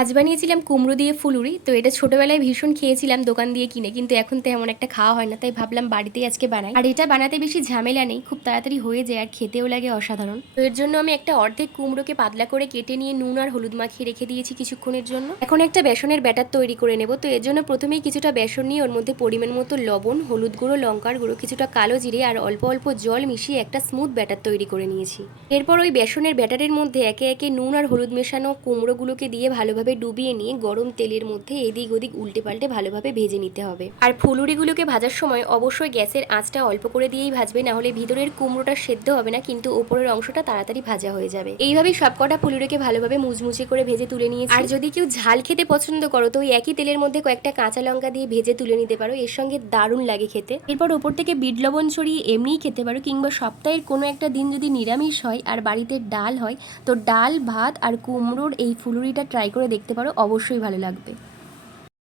আজ বানিয়েছিলাম কুমড়ো দিয়ে ফুলুরি। তো এটা ছোটবেলায় ভীষণ খেয়েছিলাম দোকান দিয়ে কিনে, কিন্তু এখন তেমন একটা খাওয়া হয় না, তাই ভাবলাম বাড়িতেই আজকে বানাই। আর এটা বানাতে বেশি ঝামেলা নেই, খুব তাড়াতাড়ি হয়ে যায় আর খেতেও লাগে অসাধারণ। তো এর জন্য আমি একটা অর্ধেক কুমড়োকে পাতলা করে কেটে নিয়ে নুন আর হলুদ মাখিয়ে রেখে দিয়েছি কিছুক্ষণের জন্য। এখন একটা বেসনের ব্যাটার তৈরি করে নেব। তো এর জন্য প্রথমেই কিছুটা বেসন নিয়ে ওর মধ্যে পরিমাণ মতো লবণ, হলুদ গুঁড়ো, লঙ্কার গুঁড়ো, কিছুটা কালো জিরে আর অল্প অল্প জল মিশিয়ে একটা স্মুথ ব্যাটার তৈরি করে নিয়েছি। এরপর ওই বেসনের ব্যাটারের মধ্যে একে একে নুন আর হলুদ মেশানো কুমড়োগুলোকে দিয়ে ভালোভাবে ডুবিয়ে নিয়ে গরম তেলের মধ্যে এদিক ওদিক উল্টে পাল্টে ভালোভাবে ভেজে নিতে হবে। আর ফুলুরিগুলোকে ভাজার সময় অবশ্যই গ্যাসের আঁচটা অল্প করে দিয়েই ভাজবে, না হলে ভিতরের কুমড়োটা সেদ্ধ হবে না, কিন্তু ওপরের অংশটা তাড়াতাড়ি ভাজা হয়ে যাবে। এইভাবেই সবকটা ফুলুরিকে ভালোভাবে মুচমুচে করে ভেজে তুলে নিয়েছি। আর যদি কেউ ঝাল খেতে পছন্দ করো তো ওই একই তেলের মধ্যে কয়েকটা কাঁচা লঙ্কা দিয়ে ভেজে তুলে নিতে পারো, এর সঙ্গে দারুণ লাগে খেতে। এরপর ওপর থেকে বিট লবণ ছড়িয়ে এমনিই খেতে পারো, কিংবা সপ্তাহের কোনো একটা দিন যদি নিরামিষ হয় আর বাড়িতে ডাল হয় তো ডাল, ভাত আর কুমড়োর এই ফুলুরিটা ট্রাই করে দেখতে পারো, অবশ্যই ভালো লাগবে।